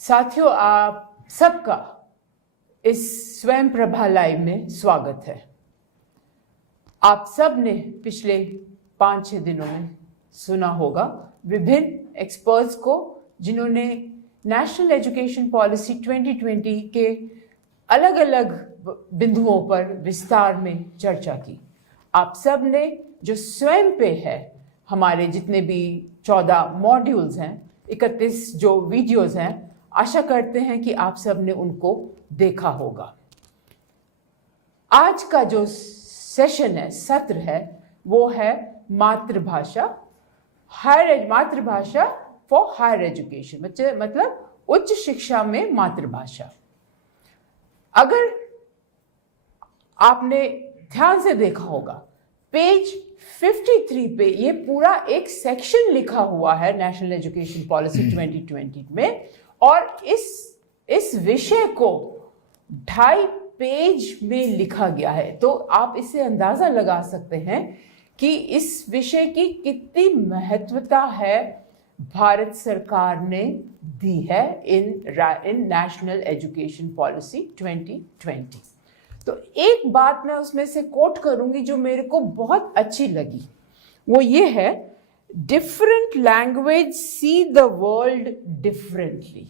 साथियों, आप सबका इस स्वयं प्रभा लाइव में स्वागत है। आप सब ने पिछले 5-6 दिनों में सुना होगा विभिन्न एक्सपर्ट्स को, जिन्होंने नेशनल एजुकेशन पॉलिसी 2020 के अलग अलग बिंदुओं पर विस्तार में चर्चा की। आप सब ने जो स्वयं पे है, हमारे जितने भी 14 मॉड्यूल्स हैं, 31 जो वीडियोस हैं, आशा करते हैं कि आप सब ने उनको देखा होगा। आज का जो सेशन है, सत्र है, वो है मातृभाषा फॉर हायर एजुकेशन, मतलब उच्च शिक्षा में मातृभाषा। अगर आपने ध्यान से देखा होगा, पेज 53 पे ये पूरा एक सेक्शन लिखा हुआ है नेशनल एजुकेशन पॉलिसी 2020 में, और इस विषय को 2.5 पेज में लिखा गया है। तो आप इससे अंदाजा लगा सकते हैं कि इस विषय की कितनी महत्वता है भारत सरकार ने दी है इन नेशनल एजुकेशन पॉलिसी 2020। तो एक बात मैं उसमें से कोट करूंगी जो मेरे को बहुत अच्छी लगी, वो ये है, different language see the world differently.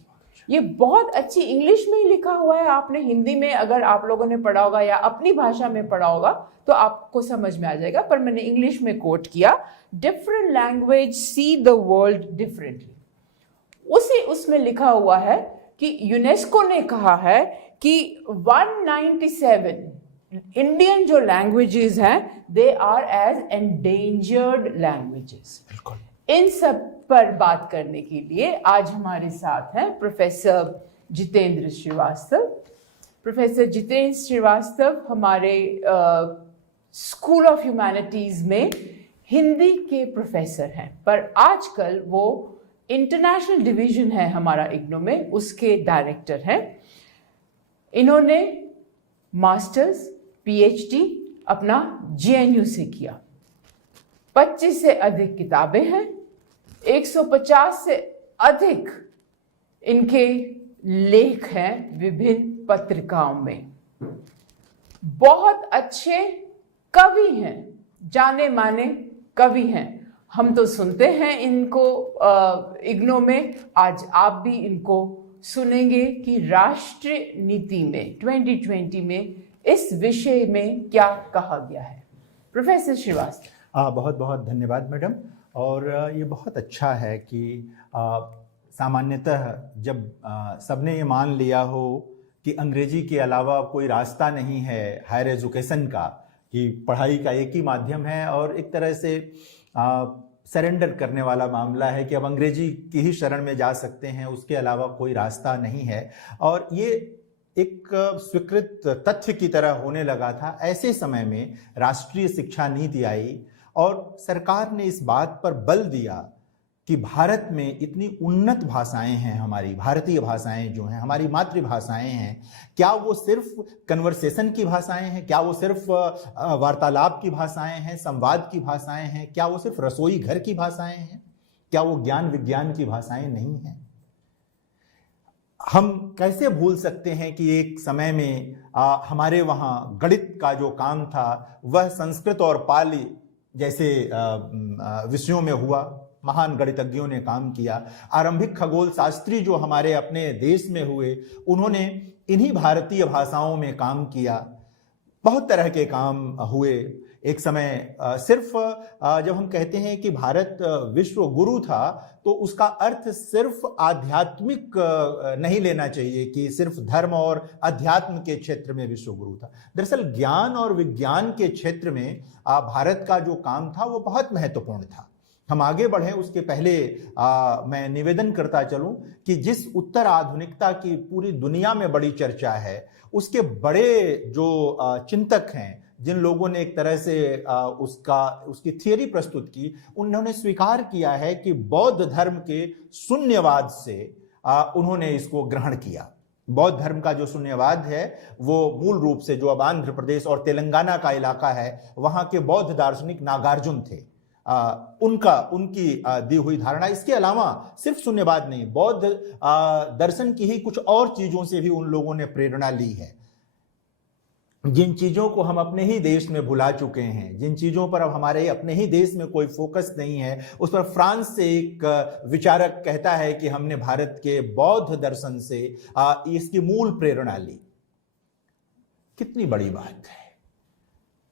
ये बहुत अच्छी इंग्लिश में ही लिखा हुआ है। आपने हिंदी में अगर आप लोगों ने पढ़ा होगा या अपनी भाषा में पढ़ा होगा तो आपको समझ में आ जाएगा, पर मैंने इंग्लिश में कोट किया, different language see the world differently. उसमें लिखा हुआ है कि यूनेस्को ने कहा है कि 197 इंडियन जो लैंग्वेजेस हैं, they are as endangered languages. इन सब पर बात करने के लिए आज हमारे साथ हैं प्रोफेसर जितेंद्र श्रीवास्तव। प्रोफेसर जितेंद्र श्रीवास्तव हमारे स्कूल ऑफ ह्यूमैनिटीज में हिंदी के प्रोफेसर हैं, पर आजकल वो इंटरनेशनल डिवीजन है हमारा इग्नू में, उसके डायरेक्टर हैं। इन्होंने मास्टर्स पीएचडी अपना जेएनयू से किया। 25 से अधिक किताबें हैं, 150 से अधिक इनके लेख हैं विभिन्न पत्रिकाओं में। बहुत अच्छे कवि हैं, जाने माने कवि हैं। हम तो सुनते हैं इनको इग्नो में, आज आप भी इनको सुनेंगे कि राष्ट्रीय नीति में 2020 में इस विषय में क्या कहा गया है। प्रोफेसर श्रीवास्तव। बहुत बहुत धन्यवाद मैडम। और ये बहुत अच्छा है कि सामान्यतः जब सबने ये मान लिया हो कि अंग्रेजी के अलावा कोई रास्ता नहीं है हायर एजुकेशन का, कि पढ़ाई का एक ही माध्यम है, और एक तरह से सरेंडर करने वाला मामला है कि अब अंग्रेजी की ही शरण में जा सकते हैं, उसके अलावा कोई रास्ता नहीं है, और ये एक स्वीकृत तथ्य की तरह होने लगा था। ऐसे समय में राष्ट्रीय शिक्षा नीति आई और सरकार ने इस बात पर बल दिया कि भारत में इतनी उन्नत भाषाएं हैं, हमारी भारतीय भाषाएं जो हैं, हमारी मातृभाषाएं हैं, क्या वो सिर्फ कन्वर्सेशन की भाषाएं हैं, क्या वो सिर्फ वार्तालाप की भाषाएं हैं, संवाद की भाषाएं हैं, क्या वो सिर्फ रसोई घर की भाषाएं हैं, क्या वो ज्ञान विज्ञान की भाषाएं नहीं हैं? हम कैसे भूल सकते हैं कि एक समय में हमारे वहाँ गणित का जो काम था वह संस्कृत और पाली जैसे विषयों में हुआ। महान गणितज्ञों ने काम किया। आरंभिक खगोल शास्त्री जो हमारे अपने देश में हुए, उन्होंने इन्हीं भारतीय भाषाओं में काम किया। बहुत तरह के काम हुए। एक समय सिर्फ जब हम कहते हैं कि भारत विश्व गुरु था, तो उसका अर्थ सिर्फ आध्यात्मिक नहीं लेना चाहिए कि सिर्फ धर्म और अध्यात्म के क्षेत्र में विश्व गुरु था। दरअसल ज्ञान और विज्ञान के क्षेत्र में भारत का जो काम था वो बहुत महत्वपूर्ण था। हम आगे बढ़े उसके पहले मैं निवेदन करता चलूं कि जिस उत्तर आधुनिकता की पूरी दुनिया में बड़ी चर्चा है, उसके बड़े जो चिंतक हैं, जिन लोगों ने एक तरह से उसकी थियरी प्रस्तुत की, उन्होंने स्वीकार किया है कि बौद्ध धर्म के शून्यवाद से उन्होंने इसको ग्रहण किया। बौद्ध धर्म का जो शून्यवाद है वो मूल रूप से जो अब आंध्र प्रदेश और तेलंगाना का इलाका है, वहाँ के बौद्ध दार्शनिक नागार्जुन थे। उनकी दी हुई धारणा। इसके अलावा सिर्फ शून्यवाद नहीं, बौद्ध दर्शन की ही कुछ और चीजों से भी उन लोगों ने प्रेरणा ली है। जिन चीजों को हम अपने ही देश में भुला चुके हैं, जिन चीजों पर अब हमारे अपने ही देश में कोई फोकस नहीं है, उस पर फ्रांस से एक विचारक कहता है कि हमने भारत के बौद्ध दर्शन से इसकी मूल प्रेरणा ली। कितनी बड़ी बात है।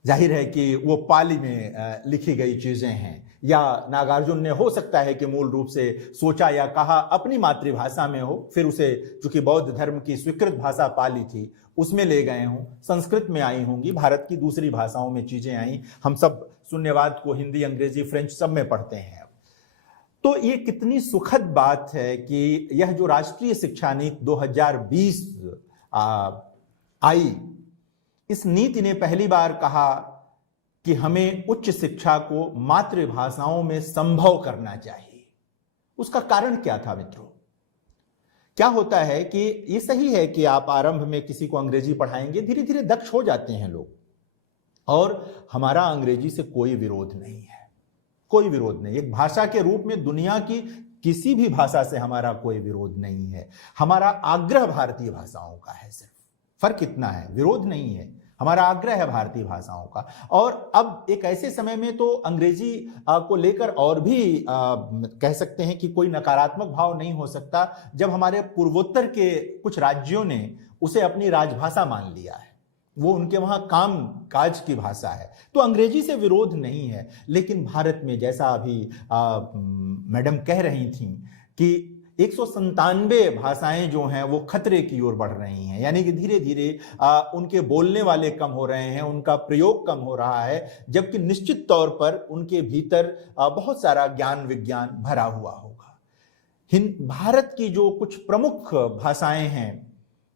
जाहिर है कि वो पाली में लिखी गई चीजें हैं, या नागार्जुन ने हो सकता है कि मूल रूप से सोचा या कहा अपनी मातृभाषा में हो, फिर उसे चूंकि बौद्ध धर्म की स्वीकृत भाषा पाली थी उसमें ले गए हों। संस्कृत में आई होंगी, भारत की दूसरी भाषाओं में चीजें आई। हम सब शून्यवाद को हिंदी, अंग्रेजी, फ्रेंच सब में पढ़ते हैं। तो ये कितनी सुखद बात है कि यह जो राष्ट्रीय शिक्षा नीति 2020 आई, इस नीति ने पहली बार कहा कि हमें उच्च शिक्षा को मातृभाषाओं में संभव करना चाहिए। उसका कारण क्या था मित्रों? क्या होता है कि ये सही है कि आप आरंभ में किसी को अंग्रेजी पढ़ाएंगे, धीरे धीरे दक्ष हो जाते हैं लोग, और हमारा अंग्रेजी से कोई विरोध नहीं है, कोई विरोध नहीं। एक भाषा के रूप में दुनिया की किसी भी भाषा से हमारा कोई विरोध नहीं है। हमारा आग्रह भारतीय भाषाओं का है, सिर्फ फर्क इतना है, विरोध नहीं है। हमारा आग्रह है भारतीय भाषाओं का। और अब एक ऐसे समय में तो अंग्रेजी को लेकर और भी कह सकते हैं कि कोई नकारात्मक भाव नहीं हो सकता, जब हमारे पूर्वोत्तर के कुछ राज्यों ने उसे अपनी राजभाषा मान लिया है, वो उनके वहां काम काज की भाषा है, तो अंग्रेजी से विरोध नहीं है। लेकिन भारत में, जैसा अभी मैडम कह रही थी कि 197 भाषाएं जो हैं वो खतरे की ओर बढ़ रही हैं, यानी कि धीरे धीरे उनके बोलने वाले कम हो रहे हैं, उनका प्रयोग कम हो रहा है, जबकि निश्चित तौर पर उनके भीतर बहुत सारा ज्ञान विज्ञान भरा हुआ होगा। भारत की जो कुछ प्रमुख भाषाएं हैं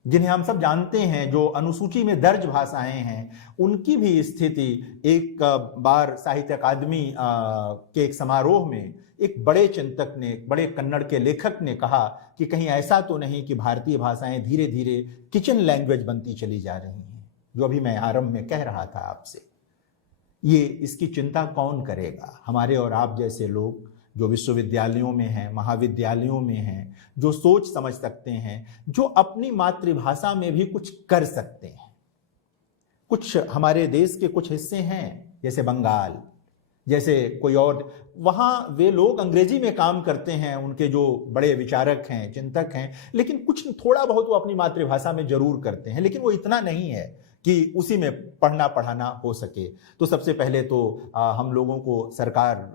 जिन्हें हम सब जानते हैं, जो अनुसूची में दर्ज भाषाएं हैं, उनकी भी स्थिति एक बार साहित्य अकादमी के एक समारोह में एक बड़े चिंतक ने, बड़े कन्नड़ के लेखक ने कहा कि कहीं ऐसा तो नहीं कि भारतीय भाषाएं धीरे धीरे किचन लैंग्वेज बनती चली जा रही हैं, जो अभी मैं आरंभ में कह रहा था आपसे। ये इसकी चिंता कौन करेगा? हमारे और आप जैसे लोग जो विश्वविद्यालयों में हैं, महाविद्यालयों में हैं, जो सोच समझ सकते हैं, जो अपनी मातृभाषा में भी कुछ कर सकते हैं। कुछ हमारे देश के कुछ हिस्से हैं, जैसे बंगाल, जैसे कोई और, वहाँ वे लोग अंग्रेजी में काम करते हैं, उनके जो बड़े विचारक हैं, चिंतक हैं, लेकिन कुछ थोड़ा बहुत वो अपनी मातृभाषा में जरूर करते हैं, लेकिन वो इतना नहीं है कि उसी में पढ़ना पढ़ाना हो सके। तो सबसे पहले तो हम लोगों को, सरकार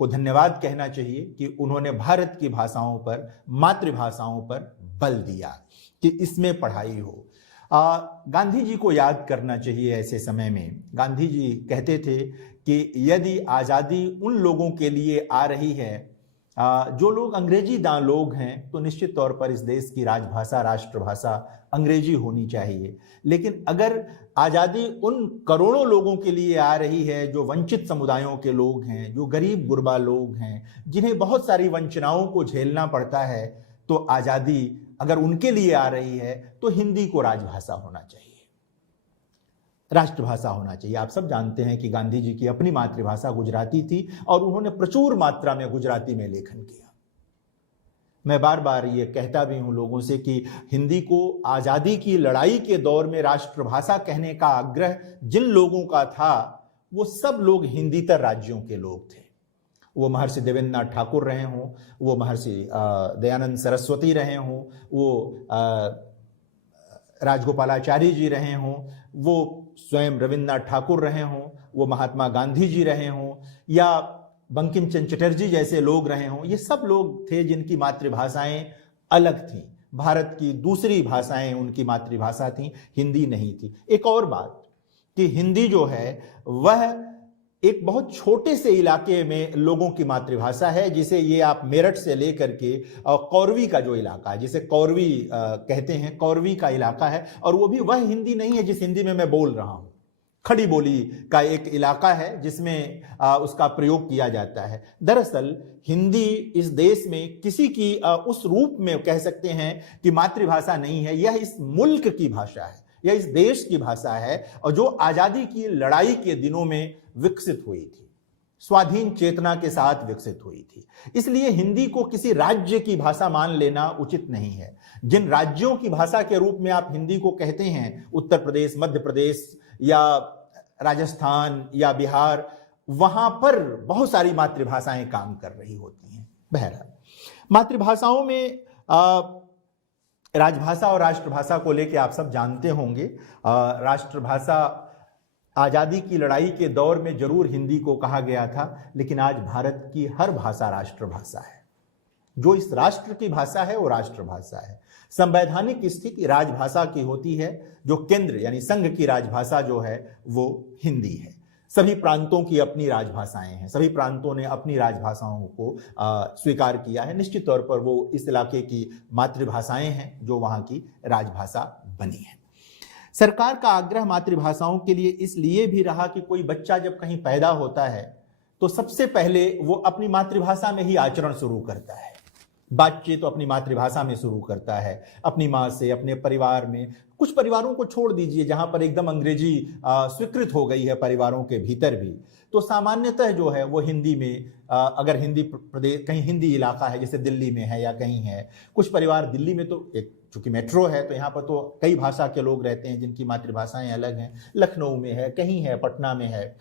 को धन्यवाद कहना चाहिए कि उन्होंने भारत की भाषाओं पर, मातृभाषाओं पर बल दिया कि इसमें पढ़ाई हो। गांधी जी को याद करना चाहिए ऐसे समय में। गांधी जी कहते थे कि यदि आज़ादी उन लोगों के लिए आ रही है जो लोग अंग्रेजी दां लोग हैं, तो निश्चित तौर पर इस देश की राजभाषा, राष्ट्रभाषा अंग्रेजी होनी चाहिए। लेकिन अगर आज़ादी उन करोड़ों लोगों के लिए आ रही है जो वंचित समुदायों के लोग हैं, जो गरीब गुरबा लोग हैं, जिन्हें बहुत सारी वंचनाओं को झेलना पड़ता है, तो आज़ादी अगर उनके लिए आ रही है तो हिंदी को राजभाषा होना चाहिए, राष्ट्रभाषा होना चाहिए। आप सब जानते हैं कि गांधी जी की अपनी मातृभाषा गुजराती थी और उन्होंने प्रचुर मात्रा में गुजराती में लेखन किया। मैं बार बार ये कहता भी हूं लोगों से कि हिंदी को आज़ादी की लड़ाई के दौर में राष्ट्रभाषा कहने का आग्रह जिन लोगों का था, वो सब लोग हिंदीतर राज्यों के लोग थे। वो महर्षि देवेंद्र नाथ ठाकुर रहे हों, वो महर्षि दयानंद सरस्वती रहे हों, वो राजगोपालाचारी जी रहे हों, वो स्वयं रविन्द्रनाथ ठाकुर रहे हों, वो महात्मा गांधी जी रहे हों, या बंकिम चंद्र चटर्जी जैसे लोग रहे हों, ये सब लोग थे जिनकी मातृभाषाएं अलग थीं। भारत की दूसरी भाषाएं उनकी मातृभाषा थीं, हिंदी नहीं थी। एक और बात कि हिंदी जो है वह एक बहुत छोटे से इलाके में लोगों की मातृभाषा है, जिसे ये आप मेरठ से लेकर के कौरवी का जो इलाका है, जिसे कौरवी कहते हैं, कौरवी का इलाका है, और वो भी वह हिंदी नहीं है जिस हिंदी में मैं बोल रहा हूँ। खड़ी बोली का एक इलाका है जिसमें उसका प्रयोग किया जाता है। दरअसल हिंदी इस देश में किसी की उस रूप में कह सकते हैं कि मातृभाषा नहीं है, यह इस मुल्क की भाषा है, यह इस देश की भाषा है, और जो आज़ादी की लड़ाई के दिनों में विकसित हुई थी। स्वाधीन चेतना के साथ विकसित हुई थी। इसलिए हिंदी को किसी राज्य की भाषा मान लेना उचित नहीं है। जिन राज्यों की भाषा के रूप में आप हिंदी को कहते हैं, उत्तर प्रदेश, मध्य प्रदेश या राजस्थान या बिहार, वहां पर बहुत सारी मातृभाषाएं काम कर रही होती हैं। बहरहाल, मातृभाषाओं में राजभाषा और राष्ट्रभाषा को लेकर आप सब जानते होंगे। राष्ट्रभाषा आजादी की लड़ाई के दौर में जरूर हिंदी को कहा गया था, लेकिन आज भारत की हर भाषा राष्ट्रभाषा है। जो इस राष्ट्र की भाषा है वो राष्ट्रभाषा है। संवैधानिक स्थिति राजभाषा की होती है, जो केंद्र यानी संघ की राजभाषा जो है वो हिंदी है। सभी प्रांतों की अपनी राजभाषाएं हैं, सभी प्रांतों ने अपनी राजभाषाओं को स्वीकार किया है। निश्चित तौर पर वो इस इलाके की मातृभाषाएं हैं जो वहां की राजभाषा बनी है। सरकार का आग्रह मातृभाषाओं के लिए इसलिए भी रहा कि कोई बच्चा जब कहीं पैदा होता है तो सबसे पहले वो अपनी मातृभाषा में ही आचरण शुरू करता है, बातचीत तो अपनी मातृभाषा में शुरू करता है, अपनी माँ से, अपने परिवार में। कुछ परिवारों को छोड़ दीजिए जहां पर एकदम अंग्रेजी स्वीकृत हो गई है परिवारों के भीतर भी, तो सामान्यतः जो है वो हिंदी में, अगर हिंदी प्रदेश कहीं हिंदी इलाका है जैसे दिल्ली में है या कहीं है, कुछ परिवार दिल्ली में तो एक चूंकि मेट्रो है तो यहाँ पर तो कई भाषा के लोग रहते हैं जिनकी मातृभाषाएं अलग हैं। लखनऊ में है, कहीं है, पटना में है,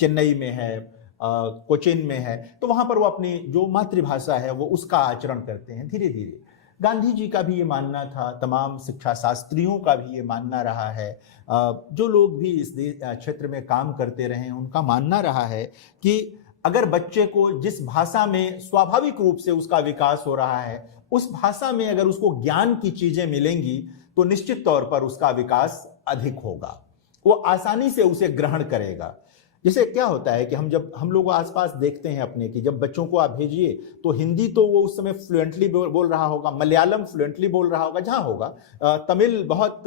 चेन्नई में है, कोचीन में है, तो वहां पर वो अपनी जो मातृभाषा है वो उसका आचरण करते हैं धीरे धीरे। गांधी जी का भी ये मानना था, तमाम शिक्षा शास्त्रियों का भी ये मानना रहा है, जो लोग भी इस क्षेत्र में काम करते रहे हैं उनका मानना रहा है कि अगर बच्चे को जिस भाषा में स्वाभाविक रूप से उसका विकास हो रहा है उस भाषा में अगर उसको ज्ञान की चीजें मिलेंगी तो निश्चित तौर पर उसका विकास अधिक होगा, वो आसानी से उसे ग्रहण करेगा। जैसे क्या होता है कि हम लोग आसपास देखते हैं अपने कि जब बच्चों को आप भेजिए तो हिंदी तो वो उस समय फ्लुएंटली बोल रहा होगा, मलयालम फ्लुएंटली बोल रहा होगा जहां होगा, तमिल बहुत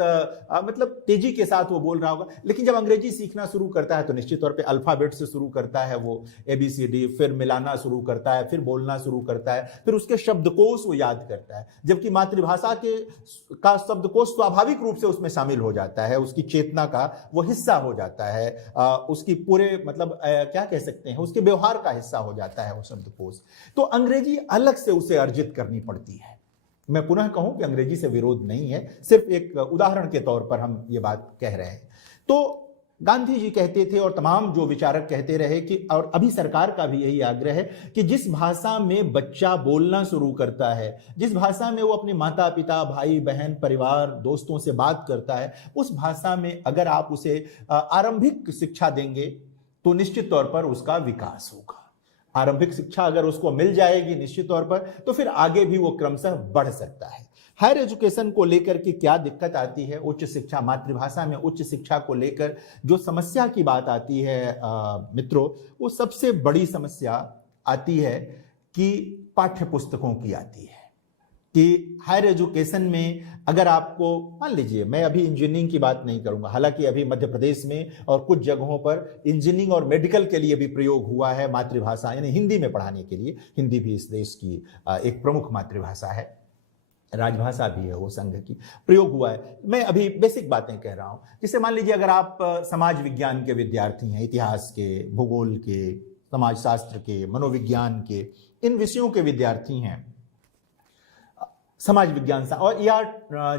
मतलब तेजी के साथ वो बोल रहा होगा, लेकिन जब अंग्रेजी सीखना शुरू करता है तो निश्चित तौर पे अल्फाबेट से शुरू करता है, वो ABCD, फिर मिलाना शुरू करता है, फिर बोलना शुरू करता है, फिर उसके शब्दकोश वो याद करता है। जबकि मातृभाषा का शब्दकोश स्वाभाविक रूप से उसमें शामिल हो जाता है, उसकी चेतना का वो हिस्सा हो जाता है, उसकी पूरे मतलब क्या कह सकते हैं उसके व्यवहार का हिस्सा हो जाता है वो शब्दकोश। तो अंग्रेजी अलग से उसे अर्जित करनी पड़ती है। मैं पुनः कहूं कि अंग्रेजी से विरोध नहीं है, सिर्फ एक उदाहरण के तौर पर हम ये बात कह रहे हैं। तो गांधी जी कहते थे और तमाम जो विचारक कहते रहे कि, और अभी सरकार का भी यही आग्रह है कि जिस भाषा में बच्चा बोलना शुरू करता है, जिस भाषा में वो अपने माता पिता, भाई बहन, परिवार, दोस्तों से बात करता है, उस भाषा में अगर आप उसे आरंभिक शिक्षा देंगे तो निश्चित तौर पर उसका विकास होगा। आरंभिक शिक्षा अगर उसको मिल जाएगी निश्चित तौर पर तो फिर आगे भी वो क्रमशः बढ़ सकता है। हायर एजुकेशन को लेकर के क्या दिक्कत आती है, उच्च शिक्षा, मातृभाषा में उच्च शिक्षा को लेकर जो समस्या की बात आती है मित्रों, वो सबसे बड़ी समस्या आती है कि पाठ्य पुस्तकों की आती है। कि हायर एजुकेशन में अगर आपको, मान लीजिए मैं अभी इंजीनियरिंग की बात नहीं करूंगा, हालांकि अभी मध्य प्रदेश में और कुछ जगहों पर इंजीनियरिंग और मेडिकल के लिए भी प्रयोग हुआ है मातृभाषा यानी हिंदी में पढ़ाने के लिए। हिंदी भी इस देश की एक प्रमुख मातृभाषा है, राजभाषा भी है वो संघ की, प्रयोग हुआ है। मैं अभी बेसिक बातें कह रहा हूं। जैसे मान लीजिए अगर आप समाज विज्ञान के विद्यार्थी हैं, इतिहास के, भूगोल के, समाजशास्त्र के, मनोविज्ञान के, इन विषयों के विद्यार्थी हैं, समाज विज्ञान और या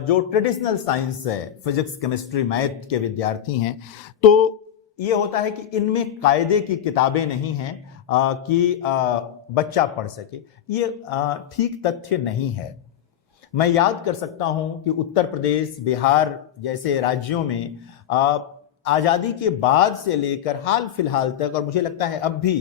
जो ट्रेडिशनल साइंस है, फिजिक्स, केमिस्ट्री, मैथ के विद्यार्थी हैं, तो ये होता है कि इनमें कायदे की किताबें नहीं हैं कि बच्चा पढ़ सके। ये ठीक तथ्य नहीं है। मैं याद कर सकता हूं कि उत्तर प्रदेश, बिहार जैसे राज्यों में आज़ादी के बाद से लेकर हाल फिलहाल तक, और मुझे लगता है अब भी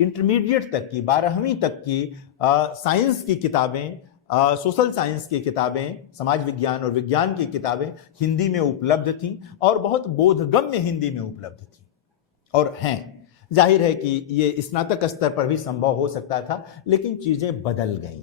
इंटरमीडिएट तक की, 12वीं तक की साइंस की किताबें, सोशल साइंस की किताबें, समाज विज्ञान और विज्ञान की किताबें हिंदी में उपलब्ध थीं और बहुत बोधगम्य हिंदी में उपलब्ध थीं और हैं। जाहिर है कि ये स्नातक स्तर पर भी संभव हो सकता था, लेकिन चीज़ें बदल गईं।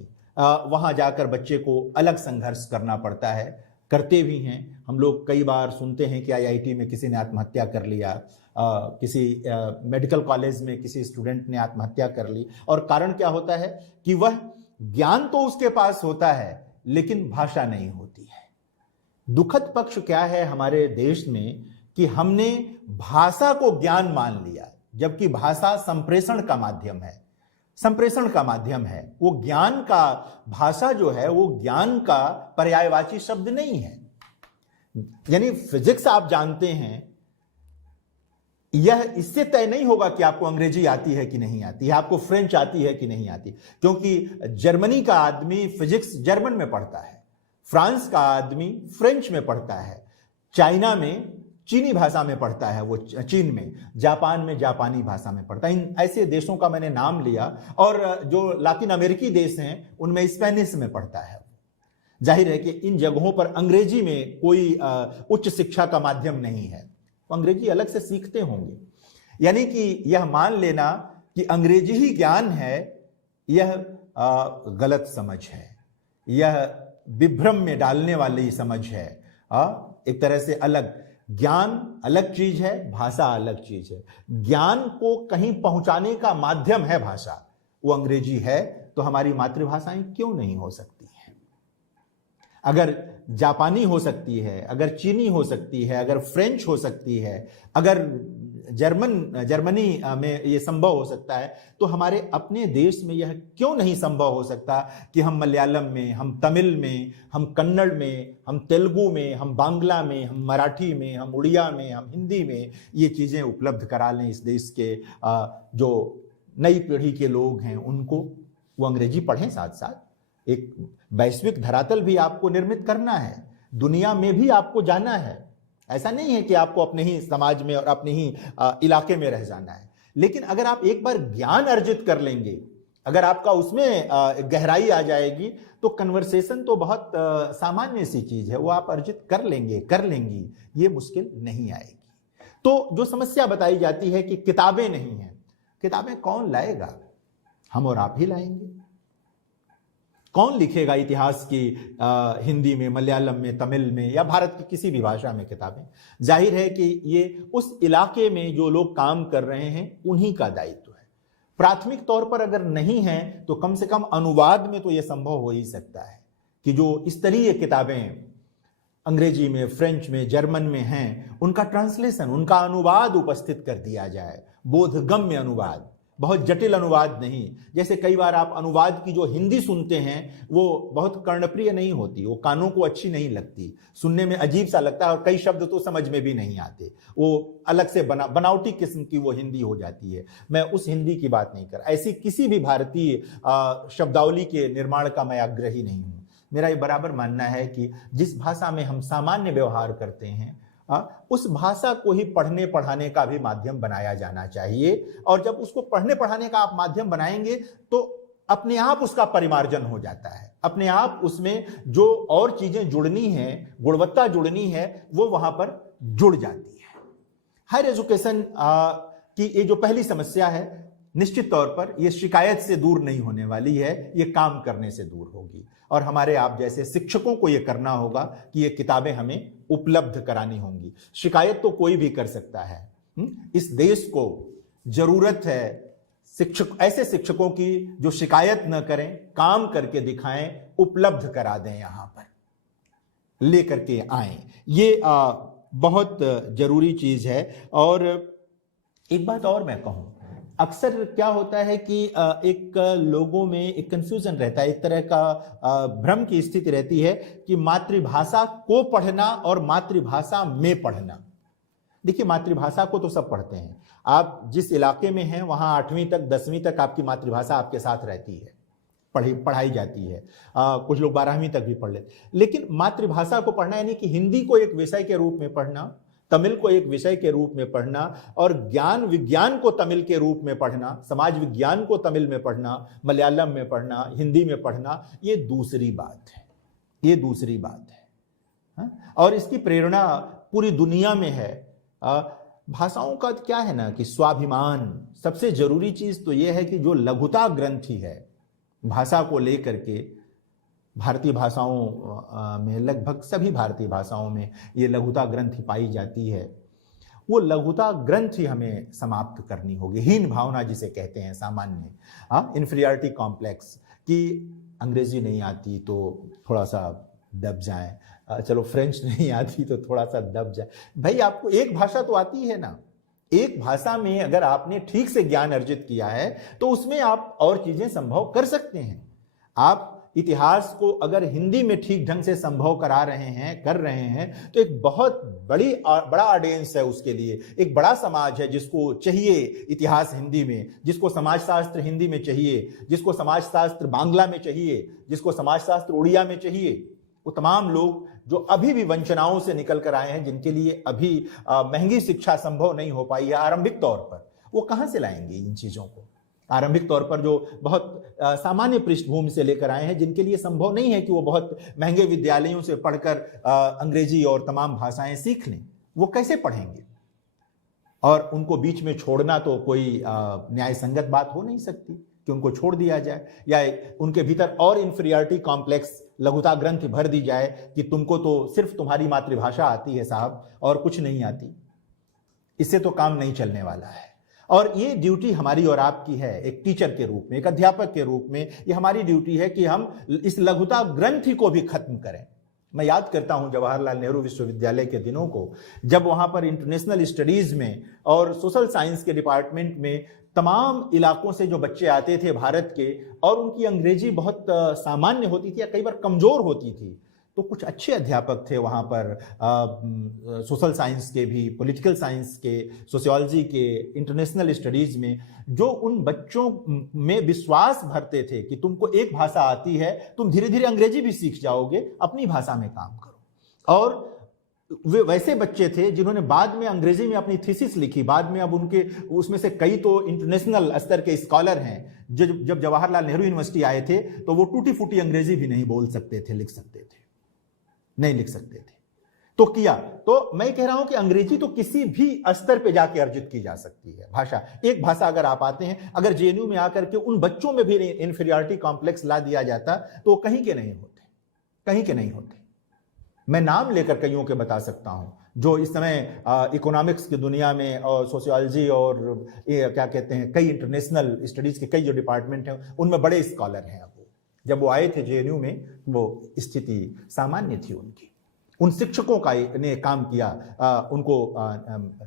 वहाँ जाकर बच्चे को अलग संघर्ष करना पड़ता है, करते भी हैं। हम लोग कई बार सुनते हैं कि IIT में किसी ने आत्महत्या कर लिया, किसी मेडिकल कॉलेज में किसी स्टूडेंट ने आत्महत्या कर ली, और कारण क्या होता है कि वह ज्ञान तो उसके पास होता है लेकिन भाषा नहीं होती है। दुखद पक्ष क्या है हमारे देश में कि हमने भाषा को ज्ञान मान लिया, जबकि भाषा संप्रेषण का माध्यम है, संप्रेषण का माध्यम है। वो ज्ञान का, भाषा जो है वो ज्ञान का पर्यायवाची शब्द नहीं है। यानी फिजिक्स आप जानते हैं, यह इससे तय नहीं होगा कि आपको अंग्रेजी आती है कि नहीं आती है, आपको फ्रेंच आती है कि नहीं आती, क्योंकि जर्मनी का आदमी फिजिक्स जर्मन में पढ़ता है, फ्रांस का आदमी फ्रेंच में पढ़ता है, चाइना में चीनी भाषा में पढ़ता है, वो चीन में, जापान में जापानी भाषा में पढ़ता है। इन ऐसे देशों का मैंने नाम लिया, और जो लातिन अमेरिकी देश हैं उनमें स्पेनिश में पढ़ता है। जाहिर है कि इन जगहों पर अंग्रेजी में कोई उच्च शिक्षा का माध्यम नहीं है, तो अंग्रेजी अलग से सीखते होंगे। यानी कि यह मान लेना कि अंग्रेजी ही ज्ञान है, यह गलत समझ है, यह विभ्रम में डालने वाली समझ है। एक तरह से अलग, ज्ञान अलग चीज है, भाषा अलग चीज है। ज्ञान को कहीं पहुंचाने का माध्यम है भाषा, वो अंग्रेजी है, तो हमारी मातृभाषाएं क्यों नहीं हो सकती हैं? अगर जापानी हो सकती है, अगर चीनी हो सकती है, अगर फ्रेंच हो सकती है, अगर जर्मनी में ये संभव हो सकता है, तो हमारे अपने देश में यह क्यों नहीं संभव हो सकता कि हम मलयालम में, हम तमिल में, हम कन्नड़ में, हम तेलुगु में, हम बांग्ला में, हम मराठी में, हम उड़िया में, हम हिंदी में ये चीज़ें उपलब्ध करा लें इस देश के जो नई पीढ़ी के लोग हैं उनको, वो अंग्रेजी पढ़ें साथ साथ। एक वैश्विक धरातल भी आपको निर्मित करना है, दुनिया में भी आपको जाना है। ऐसा नहीं है कि आपको अपने ही समाज में और अपने ही इलाके में रह जाना है, लेकिन अगर आप एक बार ज्ञान अर्जित कर लेंगे, अगर आपका उसमें गहराई आ जाएगी, तो कन्वर्सेशन तो बहुत सामान्य सी चीज है, वो आप अर्जित कर लेंगी, ये मुश्किल नहीं आएगी। तो जो समस्या बताई जाती है कि किताबें नहीं हैं, किताबें कौन लाएगा? हम और आप ही लाएंगे। कौन लिखेगा इतिहास की हिंदी में, मलयालम में, तमिल में, या भारत की किसी भी भाषा में किताबें? जाहिर है कि ये उस इलाके में जो लोग काम कर रहे हैं उन्हीं का दायित्व है। प्राथमिक तौर पर अगर नहीं है तो कम से कम अनुवाद में तो यह संभव हो ही सकता है कि जो स्तरीय किताबें अंग्रेजी में, फ्रेंच में, जर्मन में हैं, उनका ट्रांसलेशन, उनका अनुवाद उपस्थित कर दिया जाए, बोधगम्य अनुवाद, बहुत जटिल अनुवाद नहीं। जैसे कई बार आप अनुवाद की जो हिंदी सुनते हैं वो बहुत कर्णप्रिय नहीं होती, वो कानों को अच्छी नहीं लगती, सुनने में अजीब सा लगता है, और कई शब्द तो समझ में भी नहीं आते, वो अलग से बनावटी किस्म की वो हिंदी हो जाती है। मैं उस हिंदी की बात नहीं कर, ऐसी किसी भी भारतीय शब्दावली के निर्माण का मैं आग्रही नहीं हूँ। मेरा ये बराबर मानना है कि जिस भाषा में हम सामान्य व्यवहार करते हैं उस भाषा को ही पढ़ने पढ़ाने का भी माध्यम बनाया जाना चाहिए, और जब उसको पढ़ने पढ़ाने का आप माध्यम बनाएंगे तो अपने आप उसका परिमार्जन हो जाता है, अपने आप उसमें जो और चीजें जुड़नी है, गुणवत्ता जुड़नी है, वो वहां पर जुड़ जाती है। हायर एजुकेशन की ये जो पहली समस्या है, निश्चित तौर पर यह शिकायत से दूर नहीं होने वाली है, ये काम करने से दूर होगी, और हमारे आप जैसे शिक्षकों को यह करना होगा कि ये किताबें हमें उपलब्ध करानी होंगी। शिकायत तो कोई भी कर सकता है। इस देश को जरूरत है शिक्षक, ऐसे शिक्षकों की जो शिकायत न करें, काम करके दिखाएं, उपलब्ध करा दें, यहां पर लेकर के आए। ये बहुत जरूरी चीज है। और एक बात और मैं कहूं, अक्सर क्या होता है कि एक लोगों में एक कंफ्यूजन रहता है, एक तरह का भ्रम की स्थिति रहती है कि मातृभाषा को पढ़ना और मातृभाषा में पढ़ना। देखिए, मातृभाषा को तो सब पढ़ते हैं, आप जिस इलाके में हैं वहां 8वीं तक 10वीं तक आपकी मातृभाषा आपके साथ रहती है, पढ़ाई जाती है, कुछ लोग 12वीं तक भी पढ़ लेते। लेकिन मातृभाषा को पढ़ना यानी कि हिंदी को एक विषय के रूप में पढ़ना, तमिल को एक विषय के रूप में पढ़ना, और ज्ञान विज्ञान को तमिल के रूप में पढ़ना, समाज विज्ञान को तमिल में पढ़ना, मलयालम में पढ़ना, हिंदी में पढ़ना, ये दूसरी बात है, ये दूसरी बात है। और इसकी प्रेरणा पूरी दुनिया में है। भाषाओं का क्या है ना कि स्वाभिमान, सबसे जरूरी चीज तो यह है कि जो लघुता ग्रंथि है भाषा को लेकर के, भारतीय भाषाओं में, लगभग सभी भारतीय भाषाओं में ये लघुता ग्रंथि पाई जाती है, वो लघुता ग्रंथि हमें समाप्त करनी होगी। हीन भावना जिसे कहते हैं सामान्य, इंफीरियरिटी कॉम्प्लेक्स, कि अंग्रेजी नहीं आती तो थोड़ा सा दब जाए, चलो फ्रेंच नहीं आती तो थोड़ा सा दब जाए। भाई आपको एक भाषा तो आती है ना, एक भाषा में अगर आपने ठीक से ज्ञान अर्जित किया है तो उसमें आप और चीजें संभव कर सकते हैं। आप इतिहास को अगर हिंदी में ठीक ढंग से संभव कर रहे हैं तो एक बहुत बड़ा ऑडियंस है उसके लिए, एक बड़ा समाज है जिसको चाहिए इतिहास हिंदी में, जिसको समाजशास्त्र हिंदी में चाहिए, जिसको समाजशास्त्र बांग्ला में चाहिए, जिसको समाजशास्त्र उड़िया में चाहिए। वो तमाम लोग जो अभी भी वंचनाओं से निकल कर आए हैं, जिनके लिए अभी महंगी शिक्षा संभव नहीं हो पाई है आरंभिक तौर पर, वो कहां से लाएंगे इन चीजों को? आरंभिक तौर पर जो बहुत सामान्य पृष्ठभूमि से लेकर आए हैं, जिनके लिए संभव नहीं है कि वो बहुत महंगे विद्यालयों से पढ़कर अंग्रेजी और तमाम भाषाएं सीख लें, वो कैसे पढ़ेंगे? और उनको बीच में छोड़ना तो कोई न्याय संगत बात हो नहीं सकती कि उनको छोड़ दिया जाए या उनके भीतर और इंफीरियरिटी कॉम्प्लेक्स, लघुता ग्रंथि भर दी जाए कि तुमको तो सिर्फ तुम्हारी मातृभाषा आती है साहब और कुछ नहीं आती। इससे तो काम नहीं चलने वाला है। और ये ड्यूटी हमारी और आपकी है, एक टीचर के रूप में, एक अध्यापक के रूप में ये हमारी ड्यूटी है कि हम इस लघुता ग्रंथि को भी खत्म करें। मैं याद करता हूं जवाहरलाल नेहरू विश्वविद्यालय के दिनों को, जब वहां पर इंटरनेशनल स्टडीज में और सोशल साइंस के डिपार्टमेंट में तमाम इलाकों से जो बच्चे आते थे भारत के, और उनकी अंग्रेजी बहुत सामान्य होती थी या कई बार कमजोर होती थी, तो कुछ अच्छे अध्यापक थे वहाँ पर, सोशल साइंस के भी, पॉलिटिकल साइंस के, सोशियोलॉजी के, इंटरनेशनल स्टडीज में, जो उन बच्चों में विश्वास भरते थे कि तुमको एक भाषा आती है, तुम धीरे धीरे अंग्रेजी भी सीख जाओगे, अपनी भाषा में काम करो। और वे वैसे बच्चे थे जिन्होंने बाद में अंग्रेजी में अपनी थीसिस लिखी, बाद में अब उनके उसमें से कई तो इंटरनेशनल स्तर के स्कॉलर हैं। जब जवाहरलाल नेहरू यूनिवर्सिटी आए थे तो वो टूटी फूटी अंग्रेजी भी नहीं बोल सकते थे, नहीं लिख सकते थे, तो किया। तो मैं कह रहा हूं कि अंग्रेजी तो किसी भी स्तर पे जाके अर्जित की जा सकती है भाषा। एक भाषा अगर आप आते हैं, अगर जेएनयू में आकर के उन बच्चों में भी इंफीरियरिटी कॉम्प्लेक्स ला दिया जाता तो कहीं के नहीं होते। मैं नाम लेकर कईयों के बता सकता हूं जो इस समय इकोनॉमिक्स की दुनिया में और सोशियोलॉजी और क्या कहते हैं, कई इंटरनेशनल स्टडीज के कई जो डिपार्टमेंट हैं उनमें बड़े स्कॉलर हैं। अब जब वो आए थे जेएनयू में, वो स्थिति सामान्य थी उनकी। उन शिक्षकों का ने काम किया, उनको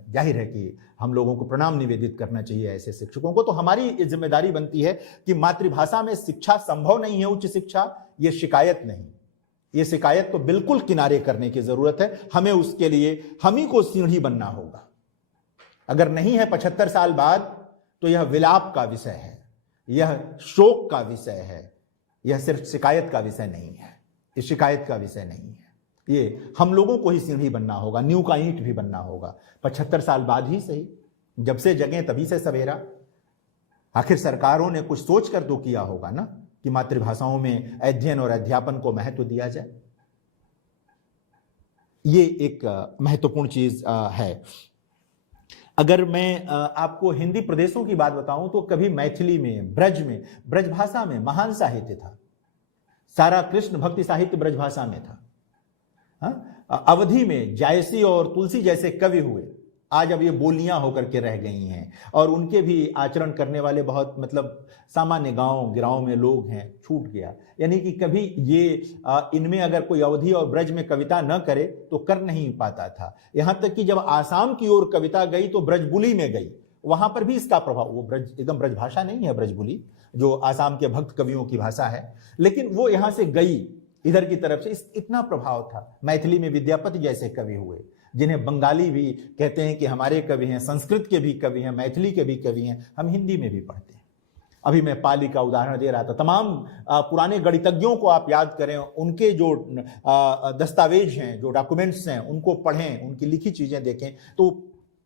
जाहिर है कि हम लोगों को प्रणाम निवेदित करना चाहिए ऐसे शिक्षकों को। तो हमारी जिम्मेदारी बनती है कि मातृभाषा में शिक्षा संभव नहीं है, उच्च शिक्षा, ये शिकायत नहीं, ये शिकायत तो बिल्कुल किनारे करने की जरूरत है। हमें उसके लिए हम ही को सीढ़ी बनना होगा। अगर नहीं है 75 साल बाद तो यह विलाप का विषय है, यह शोक का विषय है, यह सिर्फ शिकायत का विषय नहीं है, ये शिकायत का विषय नहीं है। ये हम लोगों को ही सीढ़ी बनना होगा, नींव का ईंट भी बनना होगा। 75 साल बाद ही सही, जब से जगें तभी से सवेरा। आखिर सरकारों ने कुछ सोच कर तो किया होगा ना कि मातृभाषाओं में अध्ययन और अध्यापन को महत्व दिया जाए। ये एक महत्वपूर्ण चीज है। अगर मैं आपको हिंदी प्रदेशों की बात बताऊं तो कभी मैथिली में, ब्रज भाषा में महान साहित्य था। सारा कृष्ण भक्ति साहित्य ब्रज भाषा में था। अवधि में जायसी और तुलसी जैसे कवि हुए, आज अब ये बोलियां होकर के रह गई हैं, और उनके भी आचरण करने वाले बहुत मतलब सामान्य गांव गिराव में लोग हैं, छूट गया। यानी कि कभी ये इनमें अगर कोई अवधि और ब्रज में कविता न करे तो कर नहीं पाता था। यहां तक कि जब आसाम की ओर कविता गई तो ब्रजबुली में गई, वहां पर भी इसका प्रभाव, वो ब्रज एकदम ब्रज भाषा नहीं है ब्रजबुली, जो आसाम के भक्त कवियों की भाषा है, लेकिन वो यहां से गई इधर की तरफ से, इतना प्रभाव था। मैथिली में विद्यापति जैसे कवि हुए, जिन्हें बंगाली भी कहते हैं कि हमारे कवि हैं, संस्कृत के भी कवि हैं, मैथिली के भी कवि हैं, हम हिंदी में भी पढ़ते हैं। अभी मैं पाली का उदाहरण दे रहा था। तमाम पुराने गणितज्ञों को आप याद करें, उनके जो दस्तावेज हैं, जो डॉक्यूमेंट्स हैं, उनको पढ़ें, उनकी लिखी चीजें देखें तो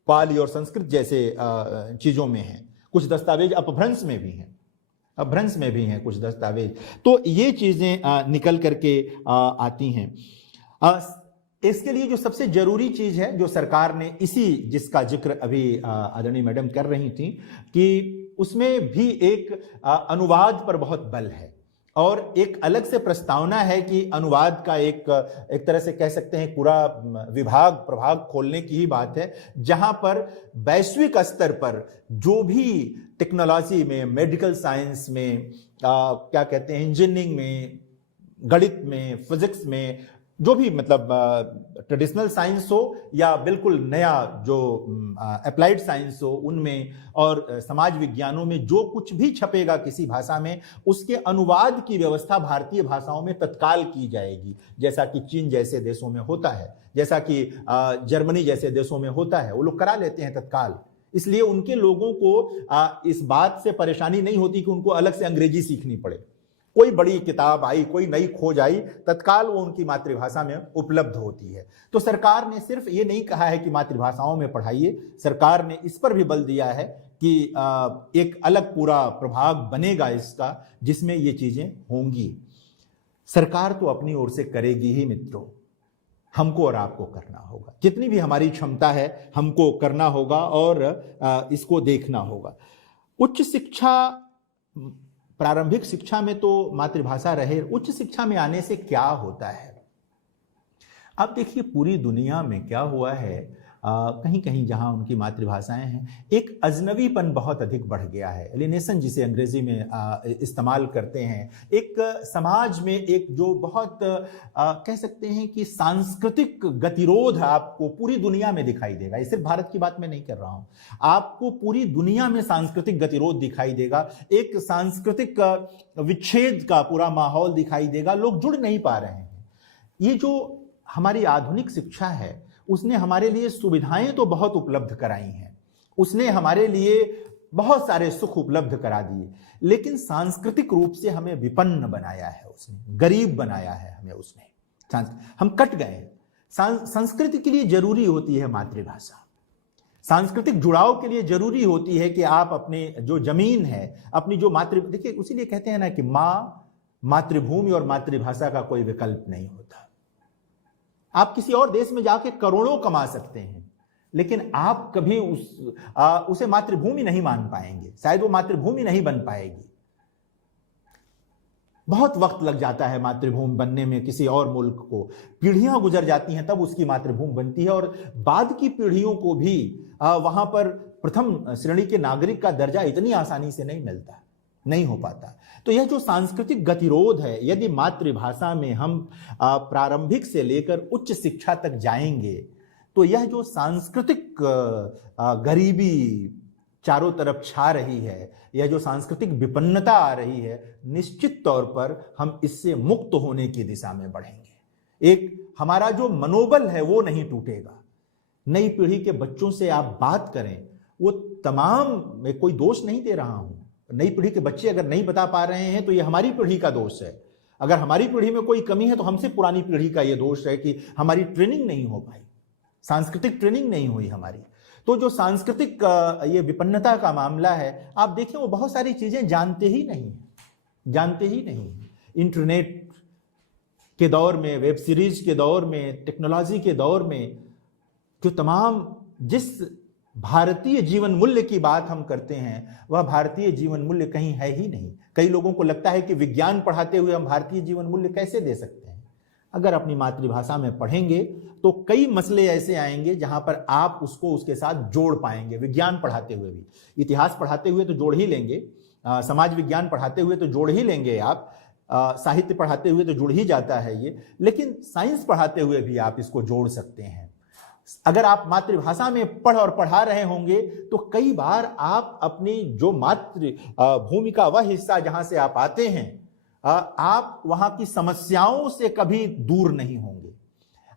पाली और संस्कृत जैसे चीजों में हैं। कुछ दस्तावेज अपभ्रंश में भी हैं, अपभ्रंश में भी हैं कुछ दस्तावेज। तो ये चीजें निकल करके आती हैं। इसके लिए जो सबसे जरूरी चीज है, जो सरकार ने इसी जिसका जिक्र अभी आदरणीय मैडम कर रही थी, कि उसमें भी एक अनुवाद पर बहुत बल है, और एक अलग से प्रस्तावना है कि अनुवाद का एक तरह से कह सकते हैं पूरा प्रभाग खोलने की ही बात है, जहां पर वैश्विक स्तर पर जो भी टेक्नोलॉजी में, मेडिकल साइंस में, क्या कहते हैं, इंजीनियरिंग में, गणित में, फिजिक्स में, जो भी मतलब ट्रेडिशनल साइंस हो या बिल्कुल नया जो अप्लाइड साइंस हो उनमें, और समाज विज्ञानों में जो कुछ भी छपेगा किसी भाषा में, उसके अनुवाद की व्यवस्था भारतीय भाषाओं में तत्काल की जाएगी, जैसा कि चीन जैसे देशों में होता है, जैसा कि जर्मनी जैसे देशों में होता है, वो लोग करा लेते हैं तत्काल। इसलिए उनके लोगों को इस बात से परेशानी नहीं होती कि उनको अलग से अंग्रेजी सीखनी पड़े। कोई बड़ी किताब आई, कोई नई खोज आई, तत्काल वो उनकी मातृभाषा में उपलब्ध होती है। तो सरकार ने सिर्फ ये नहीं कहा है कि मातृभाषाओं में पढ़ाइए, सरकार ने इस पर भी बल दिया है कि एक अलग पूरा प्रभाग बनेगा इसका, जिसमें ये चीजें होंगी। सरकार तो अपनी ओर से करेगी ही मित्रों, हमको और आपको करना होगा, जितनी भी हमारी क्षमता है हमको करना होगा और इसको देखना होगा। उच्च शिक्षा, प्रारंभिक शिक्षा में तो मातृभाषा रहे, उच्च शिक्षा में आने से क्या होता है? अब देखिए पूरी दुनिया में क्या हुआ है, कहीं कहीं जहां उनकी मातृभाषाएं हैं, एक अजनबीपन बहुत अधिक बढ़ गया है, एलिनेशन जिसे अंग्रेजी में इस्तेमाल करते हैं। एक समाज में एक जो बहुत कह सकते हैं कि सांस्कृतिक गतिरोध आपको पूरी दुनिया में दिखाई देगा। ये सिर्फ भारत की बात मैं नहीं कर रहा हूं, आपको पूरी दुनिया में सांस्कृतिक गतिरोध दिखाई देगा, एक सांस्कृतिक विच्छेद का पूरा माहौल दिखाई देगा, लोग जुड़ नहीं पा रहे हैं। ये जो हमारी आधुनिक शिक्षा है उसने हमारे लिए सुविधाएं तो बहुत उपलब्ध कराई हैं, उसने हमारे लिए बहुत सारे सुख उपलब्ध करा दिए, लेकिन सांस्कृतिक रूप से हमें विपन्न बनाया है, उसने गरीब बनाया है हमें, उसने हम कट गए। संस्कृति के लिए जरूरी होती है मातृभाषा, सांस्कृतिक जुड़ाव के लिए जरूरी होती है कि आप अपने जो जमीन है, अपनी जो देखिए उसीलिए कहते हैं ना कि माँ, मातृभूमि और मातृभाषा का कोई विकल्प नहीं होता। आप किसी और देश में जाके करोड़ों कमा सकते हैं, लेकिन आप कभी उसे मातृभूमि नहीं मान पाएंगे, शायद वो मातृभूमि नहीं बन पाएगी। बहुत वक्त लग जाता है मातृभूमि बनने में, किसी और मुल्क को पीढ़ियां गुजर जाती हैं तब उसकी मातृभूमि बनती है, और बाद की पीढ़ियों को भी वहां पर प्रथम श्रेणी के नागरिक का दर्जा इतनी आसानी से नहीं मिलता, नहीं हो पाता। तो यह जो सांस्कृतिक गतिरोध है, यदि मातृभाषा में हम प्रारंभिक से लेकर उच्च शिक्षा तक जाएंगे तो यह जो सांस्कृतिक गरीबी चारों तरफ छा रही है, यह जो सांस्कृतिक विपन्नता आ रही है, निश्चित तौर पर हम इससे मुक्त होने की दिशा में बढ़ेंगे। एक हमारा जो मनोबल है वो नहीं टूटेगा। नई पीढ़ी के बच्चों से आप बात करें, वो तमाम, मैं कोई दोष नहीं दे रहा हूं, नई पीढ़ी के बच्चे अगर नहीं बता पा रहे हैं तो ये हमारी पीढ़ी का दोष है। अगर हमारी पीढ़ी में कोई कमी है तो हमसे पुरानी पीढ़ी का ये दोष है कि हमारी ट्रेनिंग नहीं हो पाई, सांस्कृतिक ट्रेनिंग नहीं हुई हमारी। तो जो सांस्कृतिक ये विपन्नता का मामला है, आप देखिए वो बहुत सारी चीजें जानते ही नहीं। इंटरनेट के दौर में, वेब सीरीज के दौर में, टेक्नोलॉजी के दौर में जो तमाम जिस भारतीय जीवन मूल्य की बात हम करते हैं, वह भारतीय जीवन मूल्य कहीं है ही नहीं। कई लोगों को लगता है कि विज्ञान पढ़ाते हुए हम भारतीय जीवन मूल्य कैसे दे सकते हैं। अगर अपनी मातृभाषा में पढ़ेंगे तो कई मसले ऐसे आएंगे जहां पर आप उसको उसके साथ जोड़ पाएंगे। विज्ञान पढ़ाते हुए भी, इतिहास पढ़ाते हुए तो जोड़ ही लेंगे, समाज विज्ञान पढ़ाते हुए तो जोड़ ही लेंगे आप, साहित्य पढ़ाते हुए तो जुड़ ही जाता है ये, लेकिन साइंस पढ़ाते हुए भी आप इसको जोड़ सकते हैं। अगर आप मातृभाषा में पढ़ और पढ़ा रहे होंगे तो कई बार आप अपनी जो मातृ भूमि का वह हिस्सा जहां से आप आते हैं, आप वहां की समस्याओं से कभी दूर नहीं होंगे।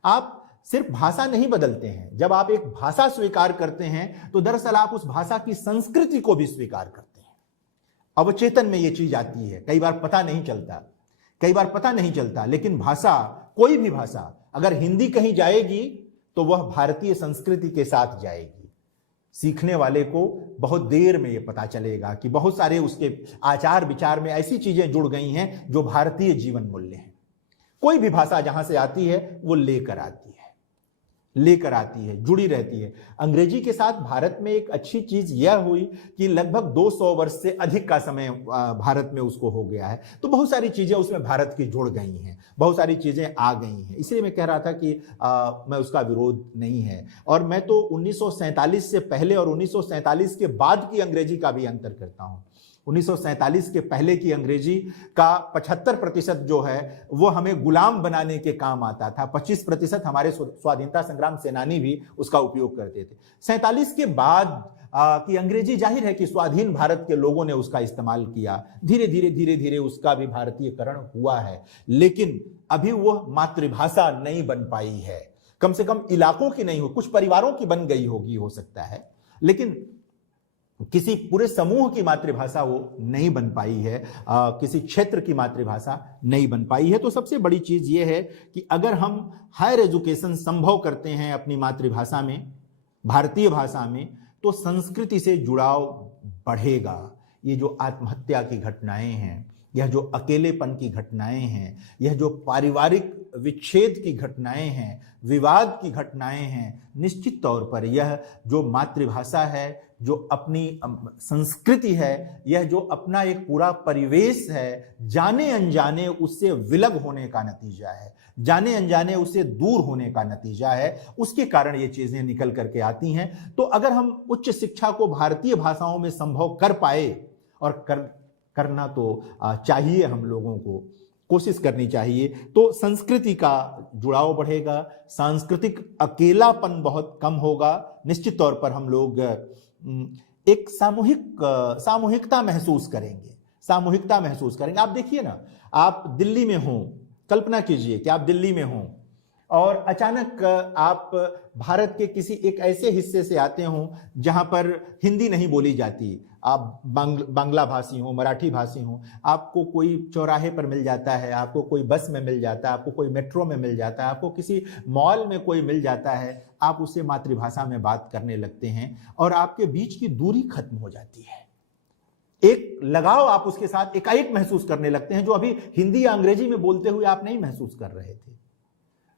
आप सिर्फ भाषा नहीं बदलते हैं, जब आप एक भाषा स्वीकार करते हैं तो दरअसल आप उस भाषा की संस्कृति को भी स्वीकार करते हैं। अवचेतन में ये चीज आती है, कई बार पता नहीं चलता, लेकिन भाषा, कोई भी भाषा, अगर हिंदी कहीं जाएगी तो वह भारतीय संस्कृति के साथ जाएगी। सीखने वाले को बहुत देर में यह पता चलेगा कि बहुत सारे उसके आचार विचार में ऐसी चीजें जुड़ गई हैं जो भारतीय जीवन मूल्य हैं। कोई भी भाषा जहां से आती है वो लेकर आती है, जुड़ी रहती है। अंग्रेजी के साथ भारत में एक अच्छी चीज यह हुई कि लगभग 200 वर्ष से अधिक का समय भारत में उसको हो गया है, तो बहुत सारी चीजें उसमें भारत की जुड़ गई हैं, बहुत सारी चीजें आ गई हैं। इसलिए मैं कह रहा था कि मैं उसका विरोध नहीं है। और मैं तो 1947 से पहले और 1947 के बाद की अंग्रेजी का भी अंतर करता हूं। 1947 के पहले की अंग्रेजी का 75% जो है वो हमें गुलाम बनाने के काम आता था। 25% हमारे स्वाधीनता संग्राम सेनानी भी उसका उपयोग करते थे। 47 के बाद की अंग्रेजी जाहिर है कि स्वाधीन भारत के लोगों ने उसका इस्तेमाल किया, धीरे धीरे उसका भी भारतीयकरण हुआ है, लेकिन अभी वह मातृभाषा नहीं बन पाई है। कम से कम इलाकों की नहीं हो, कुछ परिवारों की बन गई होगी हो सकता है, लेकिन किसी पूरे समूह की मातृभाषा वो नहीं बन पाई है, किसी क्षेत्र की मातृभाषा नहीं बन पाई है। तो सबसे बड़ी चीज ये है कि अगर हम हायर एजुकेशन संभव करते हैं अपनी मातृभाषा में, भारतीय भाषा में, तो संस्कृति से जुड़ाव बढ़ेगा। ये जो आत्महत्या की घटनाएं हैं, यह जो अकेलेपन की घटनाएं हैं, यह जो पारिवारिक विच्छेद की घटनाएं हैं, विवाद की घटनाएं हैं, निश्चित तौर पर यह जो मातृभाषा है, जो अपनी संस्कृति है, यह जो अपना एक पूरा परिवेश है, जाने अनजाने उससे विलग होने का नतीजा है, जाने अनजाने उससे दूर होने का नतीजा है। उसके कारण ये चीजें निकल करके आती हैं। तो अगर हम उच्च शिक्षा को भारतीय भाषाओं में संभव कर पाए, और करना तो चाहिए, हम लोगों को कोशिश करनी चाहिए, तो संस्कृति का जुड़ाव बढ़ेगा, सांस्कृतिक अकेलापन बहुत कम होगा। निश्चित तौर पर हम लोग एक सामूहिकता महसूस करेंगे, सामूहिकता महसूस करेंगे। आप देखिए ना, आप दिल्ली में हो, कल्पना कीजिए कि आप दिल्ली में हो और अचानक आप भारत के किसी एक ऐसे हिस्से से आते हो जहां पर हिंदी नहीं बोली जाती, आप बांग्ला भाषी हो, मराठी भाषी हो, आपको कोई चौराहे पर मिल जाता है, आपको कोई बस में मिल जाता है, आपको कोई मेट्रो में मिल जाता है, आपको किसी मॉल में कोई मिल जाता है, आप उससे मातृभाषा में बात करने लगते हैं और आपके बीच की दूरी खत्म हो जाती है। एक लगाव आप उसके साथ एकाएक महसूस करने लगते हैं, जो अभी हिंदी या अंग्रेजी में बोलते हुए आप नहीं महसूस कर रहे थे।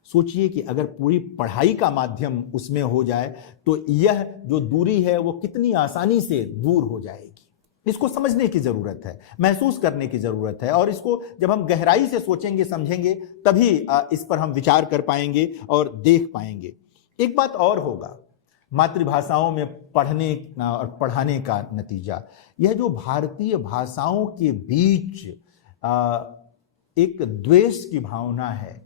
सोचिए कि अगर पूरी पढ़ाई का माध्यम उसमें हो जाए तो यह जो दूरी है वो कितनी आसानी से दूर हो जाएगी। इसको समझने की जरूरत है, महसूस करने की जरूरत है, और इसको जब हम गहराई से सोचेंगे, समझेंगे, तभी इस पर हम विचार कर पाएंगे और देख पाएंगे। एक बात और होगा, मातृभाषाओं में पढ़ने और पढ़ाने का नतीजा, यह जो भारतीय भाषाओं के बीच एक द्वेष की भावना है,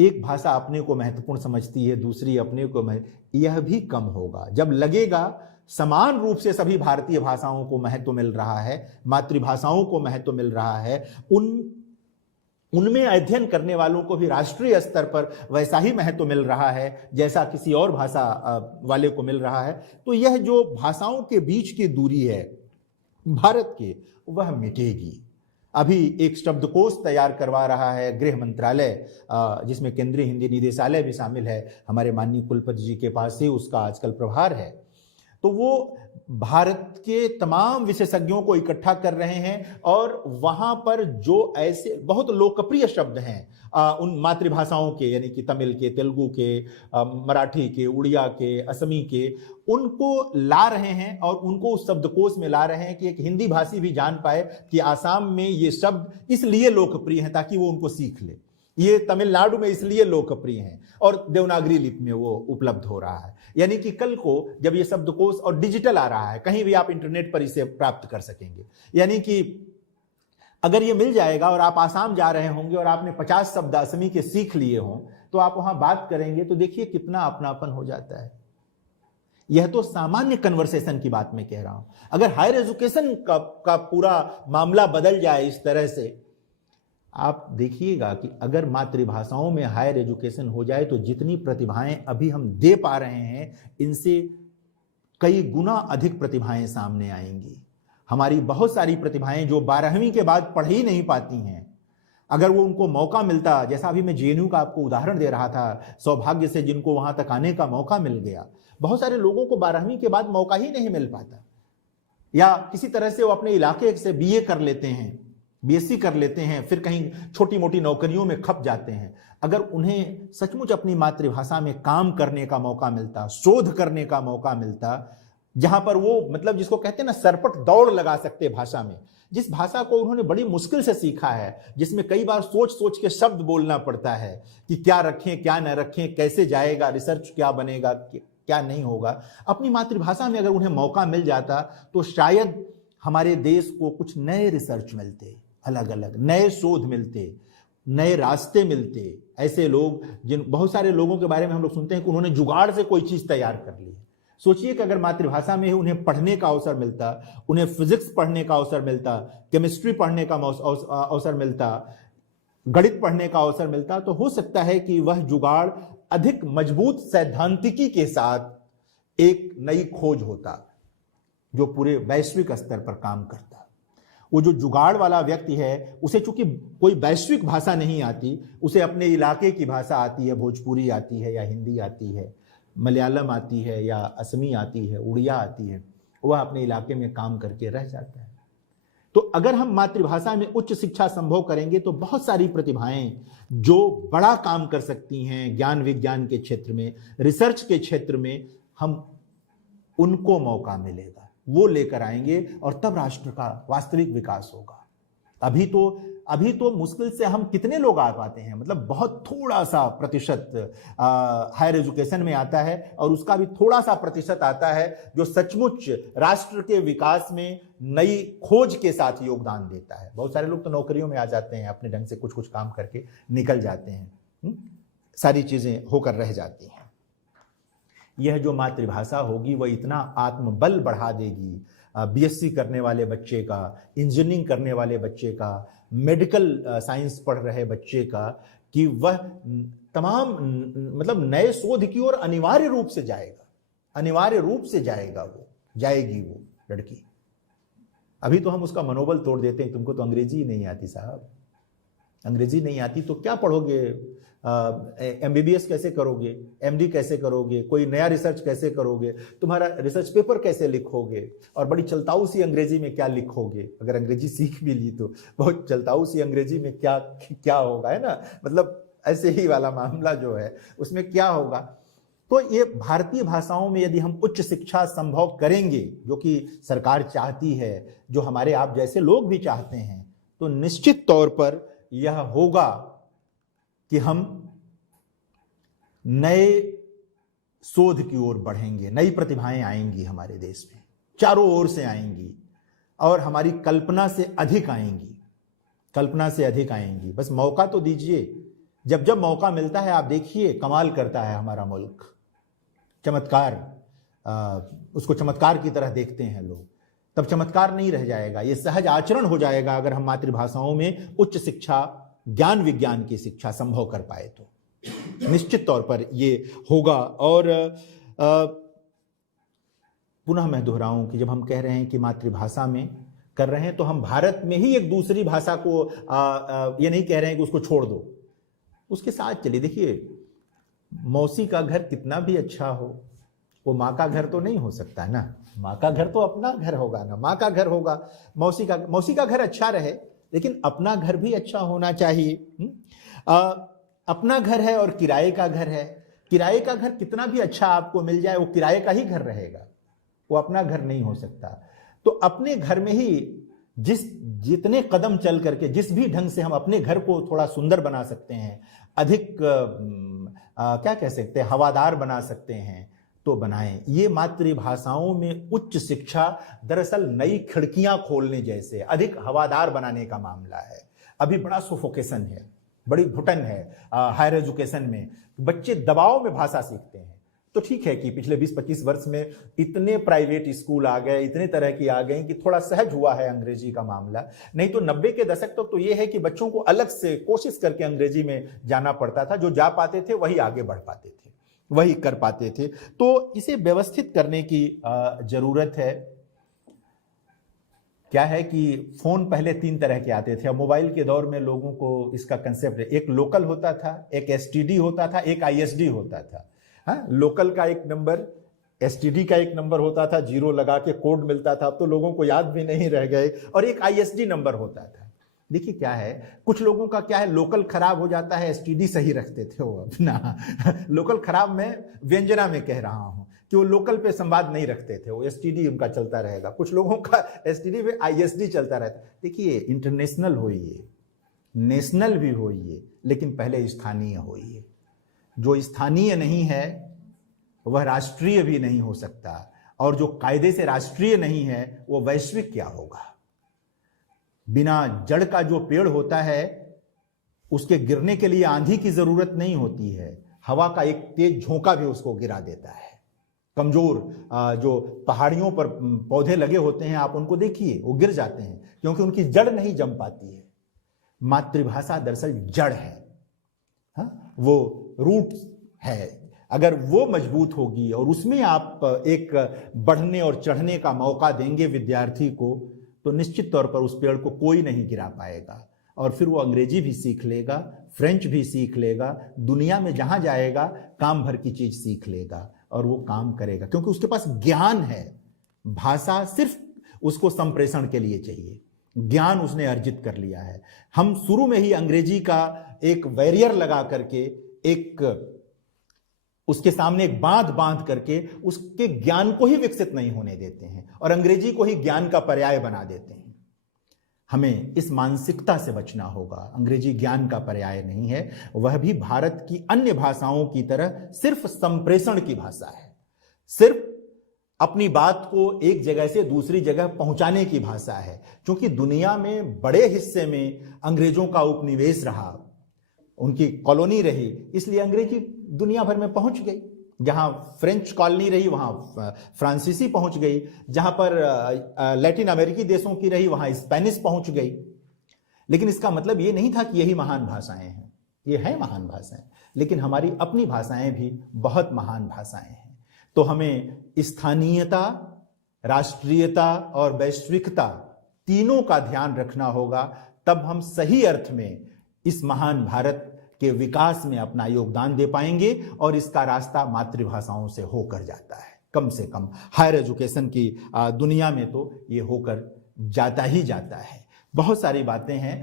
एक भाषा अपने को महत्वपूर्ण समझती है, दूसरी अपने को यह भी कम होगा। जब लगेगा समान रूप से सभी भारतीय भाषाओं को महत्व मिल रहा है, मातृभाषाओं को महत्व मिल रहा है, उनमें अध्ययन करने वालों को भी राष्ट्रीय स्तर पर वैसा ही महत्व मिल रहा है जैसा किसी और भाषा वाले को मिल रहा है, तो यह जो भाषाओं के बीच की दूरी है भारत के, वह मिटेगी। अभी एक शब्दकोश तैयार करवा रहा है गृह मंत्रालय, जिसमें केंद्रीय हिंदी निदेशालय भी शामिल है, हमारे माननीय कुलपति जी के पास ही उसका आजकल प्रभार है। तो वो भारत के तमाम विशेषज्ञों को इकट्ठा कर रहे हैं और वहां पर जो ऐसे बहुत लोकप्रिय शब्द हैं उन मातृभाषाओं के, यानी कि तमिल के, तेलुगु के, मराठी के, उड़िया के, असमी के, उनको ला रहे हैं और उनको उस शब्दकोश में ला रहे हैं कि एक हिंदी भाषी भी जान पाए कि आसाम में ये शब्द इसलिए लोकप्रिय हैं ताकि वो उनको सीख ले, ये तमिलनाडु में इसलिए लोकप्रिय हैं, और देवनागरी लिपि में वो उपलब्ध हो रहा है। यानी कि कल को जब ये शब्दकोश और डिजिटल आ रहा है, कहीं भी आप इंटरनेट पर इसे प्राप्त कर सकेंगे। यानी कि अगर ये मिल जाएगा और आप आसाम जा रहे होंगे और आपने 50 शब्द असमी के सीख लिए हों, तो आप वहां बात करेंगे तो देखिए कितना अपनापन हो जाता है। यह तो सामान्य कन्वर्सेशन की बात मैं कह रहा हूं। अगर हायर एजुकेशन का पूरा मामला बदल जाए इस तरह से, आप देखिएगा कि अगर मातृभाषाओं में हायर एजुकेशन हो जाए तो जितनी प्रतिभाएं अभी हम दे पा रहे हैं, इनसे कई गुना अधिक प्रतिभाएं सामने आएंगी। हमारी बहुत सारी प्रतिभाएं जो 12वीं के बाद पढ़ ही नहीं पाती हैं, अगर वो उनको मौका मिलता, जैसा अभी मैं जेएनयू का आपको उदाहरण दे रहा था, सौभाग्य से जिनको वहां तक आने का मौका मिल गया, बहुत सारे लोगों को 12वीं के बाद मौका ही नहीं मिल पाता, या किसी तरह से वो अपने इलाके से बीए कर लेते हैं, बीएससी कर लेते हैं, फिर कहीं छोटी मोटी नौकरियों में खप जाते हैं। अगर उन्हें सचमुच अपनी मातृभाषा में काम करने का मौका मिलता, शोध करने का मौका मिलता, जहां पर वो मतलब जिसको कहते हैं ना सरपट दौड़ लगा सकते भाषा में, जिस भाषा को उन्होंने बड़ी मुश्किल से सीखा है, जिसमें कई बार सोच सोच के शब्द बोलना पड़ता है कि क्या रखें क्या न रखें, कैसे जाएगा रिसर्च, क्या बनेगा क्या नहीं होगा, अपनी मातृभाषा में अगर उन्हें मौका मिल जाता तो शायद हमारे देश को कुछ नए रिसर्च मिलते, अलग अलग नए शोध मिलते, नए रास्ते मिलते। ऐसे लोग, जिन बहुत सारे लोगों के बारे में हम लोग सुनते हैं कि उन्होंने जुगाड़ से कोई चीज तैयार कर ली। सोचिए कि अगर मातृभाषा में ही उन्हें पढ़ने का अवसर मिलता, उन्हें फिजिक्स पढ़ने का अवसर मिलता, केमिस्ट्री पढ़ने का अवसर मिलता, गणित पढ़ने का अवसर मिलता, तो हो सकता है कि वह जुगाड़ अधिक मजबूत सैद्धांतिकी के साथ एक नई खोज होता जो पूरे वैश्विक स्तर पर काम करता। वो जो जुगाड़ वाला व्यक्ति है, उसे चूंकि कोई वैश्विक भाषा नहीं आती, उसे अपने इलाके की भाषा आती है, भोजपुरी आती है या हिंदी आती है, मलयालम आती है या असमी आती है, उड़िया आती है, वह अपने इलाके में काम करके रह जाता है। तो अगर हम मातृभाषा में उच्च शिक्षा संभव करेंगे तो बहुत सारी प्रतिभाएं जो बड़ा काम कर सकती हैं ज्ञान विज्ञान के क्षेत्र में, रिसर्च के क्षेत्र में, हम उनको मौका मिलेगा, वो लेकर आएंगे और तब राष्ट्र का वास्तविक विकास होगा। अभी तो मुश्किल से हम कितने लोग आ पाते हैं, मतलब बहुत थोड़ा सा प्रतिशत हायर एजुकेशन में आता है, और उसका भी थोड़ा सा प्रतिशत आता है जो सचमुच राष्ट्र के विकास में नई खोज के साथ योगदान देता है। बहुत सारे लोग तो नौकरियों में आ जाते हैं, अपने ढंग से कुछ कुछ काम करके निकल जाते हैं, सारी चीजें होकर रह जाती हैं। यह जो मातृभाषा होगी वह इतना आत्मबल बढ़ा देगी बीएससी करने वाले बच्चे का, इंजीनियरिंग करने वाले बच्चे का, मेडिकल साइंस पढ़ रहे बच्चे का, कि वह तमाम मतलब नए शोध की ओर अनिवार्य रूप से जाएगा, वो जाएगी वो लड़की। अभी तो हम उसका मनोबल तोड़ देते हैं, तुमको तो अंग्रेजी ही नहीं आती साहब, अंग्रेजी नहीं आती तो क्या पढ़ोगे, एमबीबीएस कैसे करोगे, एमडी कैसे करोगे, कोई नया रिसर्च कैसे करोगे, तुम्हारा रिसर्च पेपर कैसे लिखोगे, और बड़ी चलताऊ सी अंग्रेजी में क्या लिखोगे। अगर अंग्रेजी सीख भी ली तो बहुत चलताऊ सी अंग्रेजी में क्या होगा, है ना, मतलब ऐसे ही वाला मामला जो है उसमें क्या होगा। तो ये भारतीय भाषाओं में यदि हम उच्च शिक्षा संभव करेंगे, जो कि सरकार चाहती है, जो हमारे आप जैसे लोग भी चाहते हैं, तो निश्चित तौर पर यह होगा कि हम नए शोध की ओर बढ़ेंगे, नई प्रतिभाएं आएंगी हमारे देश में, चारों ओर से आएंगी, और हमारी कल्पना से अधिक आएंगी। बस मौका तो दीजिए। जब मौका मिलता है, आप देखिए कमाल करता है हमारा मुल्क, चमत्कार, उसको चमत्कार की तरह देखते हैं लोग। तब चमत्कार नहीं रह जाएगा, ये सहज आचरण हो जाएगा अगर हम मातृभाषाओं में उच्च शिक्षा, ज्ञान विज्ञान की शिक्षा संभव कर पाए तो निश्चित तौर पर ये होगा। और पुनः मैं दोहराऊं कि जब हम कह रहे हैं कि मातृभाषा में कर रहे हैं, तो हम भारत में ही एक दूसरी भाषा को ये नहीं कह रहे हैं कि उसको छोड़ दो, उसके साथ चलिए। देखिए, मौसी का घर कितना भी अच्छा हो, वो माँ का घर तो नहीं हो सकता ना। माँ का घर तो अपना घर होगा ना, माँ का घर होगा। मौसी का घर अच्छा रहे, लेकिन अपना घर भी अच्छा होना चाहिए। अपना घर है और किराए का घर है। किराए का घर कितना भी अच्छा आपको मिल जाए, वो किराए का ही घर रहेगा, वो अपना घर नहीं हो सकता। तो अपने घर में ही जितने कदम चल करके, जिस भी ढंग से हम अपने घर को थोड़ा सुंदर बना सकते हैं, अधिक क्या कह सकते हैं, हवादार बना सकते हैं, तो बनाएं। ये मातृभाषाओं में उच्च शिक्षा दरअसल नई खिड़कियां खोलने जैसे, अधिक हवादार बनाने का मामला है। अभी बड़ा सुफोकेशन है, बड़ी घुटन है हायर एजुकेशन में, बच्चे दबाव में भाषा सीखते हैं। तो ठीक है कि पिछले 20-25 वर्ष में इतने प्राइवेट स्कूल आ गए, इतने तरह की आ गए कि थोड़ा सहज हुआ है अंग्रेजी का मामला। नहीं तो 90 के दशक तक तो ये है कि बच्चों को अलग से कोशिश करके अंग्रेजी में जाना पड़ता था। जो जा पाते थे वही आगे बढ़ पाते थे, वही कर पाते थे। तो इसे व्यवस्थित करने की जरूरत है। क्या है कि फोन पहले 3 तरह के आते थे, अब मोबाइल के दौर में लोगों को इसका कंसेप्ट, एक लोकल होता था, एक एसटीडी होता था, एक आईएसडी होता था। हाँ, लोकल का एक नंबर, एसटीडी का एक नंबर होता था, 0 लगा के कोड मिलता था, अब तो लोगों को याद भी नहीं रह गए, और एक आईएसडी नंबर होता था। देखिए क्या है, कुछ लोगों का क्या है, लोकल खराब हो जाता है, एसटीडी सही रखते थे वो अपना। लोकल खराब मैं व्यंजना में कह रहा हूं कि वो लोकल पे संवाद नहीं रखते थे, वो एसटीडी उनका चलता रहेगा। कुछ लोगों का एसटीडी पे आईएसडी चलता रहता। देखिए, इंटरनेशनल होइए, नेशनल भी होइए, लेकिन पहले स्थानीय होइए। जो स्थानीय नहीं है वह राष्ट्रीय भी नहीं हो सकता, और जो कायदे से राष्ट्रीय नहीं है वो वैश्विक क्या होगा। बिना जड़ का जो पेड़ होता है उसके गिरने के लिए आंधी की जरूरत नहीं होती है, हवा का एक तेज झोंका भी उसको गिरा देता है। कमजोर जो पहाड़ियों पर पौधे लगे होते हैं आप उनको देखिए, वो गिर जाते हैं क्योंकि उनकी जड़ नहीं जम पाती है। मातृभाषा दरअसल जड़ है, हाँ? वो रूट है। अगर वो मजबूत होगी और उसमें आप एक बढ़ने और चढ़ने का मौका देंगे विद्यार्थी को, तो निश्चित तौर पर उस पेड़ को कोई नहीं गिरा पाएगा। और फिर वो अंग्रेजी भी सीख लेगा, फ्रेंच भी सीख लेगा, दुनिया में जहां जाएगा काम भर की चीज सीख लेगा और वो काम करेगा क्योंकि उसके पास ज्ञान है। भाषा सिर्फ उसको संप्रेषण के लिए चाहिए, ज्ञान उसने अर्जित कर लिया है। हम शुरू में ही अंग्रेजी का एक बैरियर लगा करके, एक उसके सामने एक बांध करके उसके ज्ञान को ही विकसित नहीं होने देते हैं और अंग्रेजी को ही ज्ञान का पर्याय बना देते हैं। हमें इस मानसिकता से बचना होगा। अंग्रेजी ज्ञान का पर्याय नहीं है, वह भी भारत की अन्य भाषाओं की तरह सिर्फ संप्रेषण की भाषा है, सिर्फ अपनी बात को एक जगह से दूसरी जगह पहुंचाने की भाषा है। क्योंकि दुनिया में बड़े हिस्से में अंग्रेजों का उपनिवेश रहा, उनकी कॉलोनी रही, इसलिए अंग्रेजी दुनिया भर में पहुंच गई। जहां फ्रेंच कॉलोनी रही वहां फ्रांसीसी पहुंच गई, जहां पर लैटिन अमेरिकी देशों की रही वहां स्पेनिश पहुंच गई। लेकिन इसका मतलब ये नहीं था कि यही महान भाषाएं हैं, ये हैं महान भाषाएं, लेकिन हमारी अपनी भाषाएं भी बहुत महान भाषाएं हैं। तो हमें स्थानीयता, राष्ट्रीयता और वैश्विकता तीनों का ध्यान रखना होगा, तब हम सही अर्थ में इस महान भारत के विकास में अपना योगदान दे पाएंगे और इसका रास्ता मातृभाषाओं से होकर जाता है। कम से कम हायर एजुकेशन की दुनिया में तो ये होकर जाता ही जाता है। बहुत सारी बातें हैं,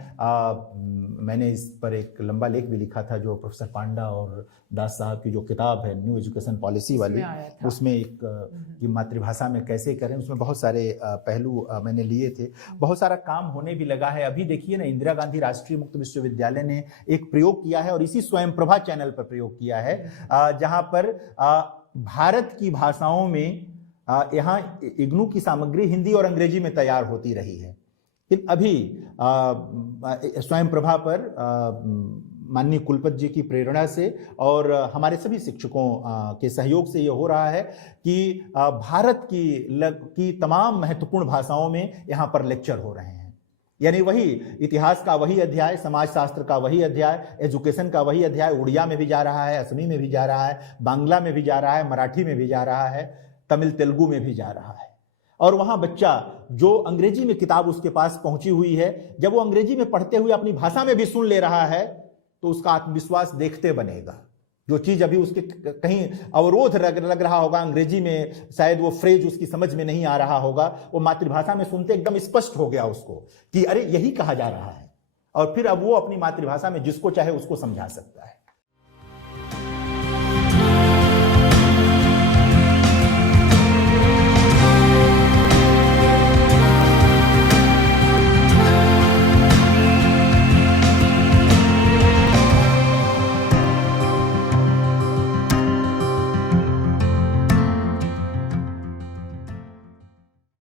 मैंने इस पर एक लंबा लेख भी लिखा था जो प्रोफेसर पांडा और दास साहब की जो किताब है न्यू एजुकेशन पॉलिसी वाली, उसमें एक कि मातृभाषा में कैसे करें, उसमें बहुत सारे पहलू मैंने लिए थे। बहुत सारा काम होने भी लगा है। अभी देखिए ना, इंदिरा गांधी राष्ट्रीय मुक्त विश्वविद्यालय ने एक प्रयोग किया है और इसी स्वयंप्रभा चैनल पर प्रयोग किया है, जहां पर भारत की भाषाओं में यहाँ इग्नू की सामग्री हिंदी और अंग्रेजी में तैयार होती रही है। अभी स्वयंप्रभा पर माननीय कुलपति जी की प्रेरणा से और हमारे सभी शिक्षकों के सहयोग से ये हो रहा है कि भारत की तमाम महत्वपूर्ण भाषाओं में यहाँ पर लेक्चर हो रहे हैं। यानी वही इतिहास का वही अध्याय, समाजशास्त्र का वही अध्याय, एजुकेशन का वही अध्याय उड़िया में भी जा रहा है, असमी में भी जा रहा है, बांग्ला में भी जा रहा है, मराठी में भी जा रहा है, तमिल तेलुगु में भी जा रहा है। और वहां बच्चा जो अंग्रेजी में किताब उसके पास पहुंची हुई है, जब वो अंग्रेजी में पढ़ते हुए अपनी भाषा में भी सुन ले रहा है तो उसका आत्मविश्वास देखते बनेगा। जो चीज अभी उसके कहीं अवरोध लग रहा होगा, अंग्रेजी में शायद वो फ्रेज उसकी समझ में नहीं आ रहा होगा, वो मातृभाषा में सुनते एकदम स्पष्ट हो गया उसको कि अरे यही कहा जा रहा है, और फिर अब वो अपनी मातृभाषा में जिसको चाहे उसको समझा सकता है।